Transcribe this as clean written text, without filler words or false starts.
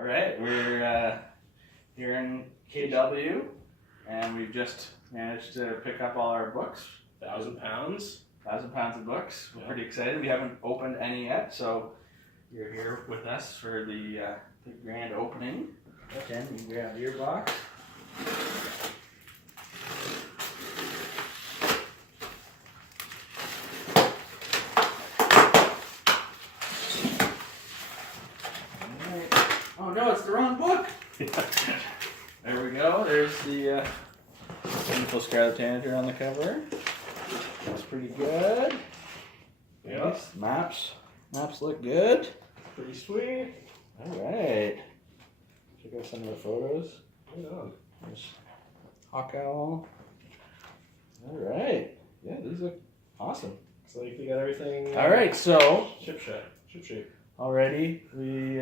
All right, we're here in KW, and we've just managed to pick up all our books. 1,000 pounds. 1,000 pounds of books. We're Yeah. pretty excited. We haven't opened any yet, so you're here with us for the grand opening. Jen, you grab your box. Oh no, it's the wrong book! There we go. There's the wonderful Scarlet Tanager on the cover. That's pretty good. Yeah. Nice. Maps look good. Pretty sweet. Alright. Check out some of the photos. Right on. There's Hawk Owl. Alright. Yeah, these look awesome. So you got everything. Alright, so Ship shape. already we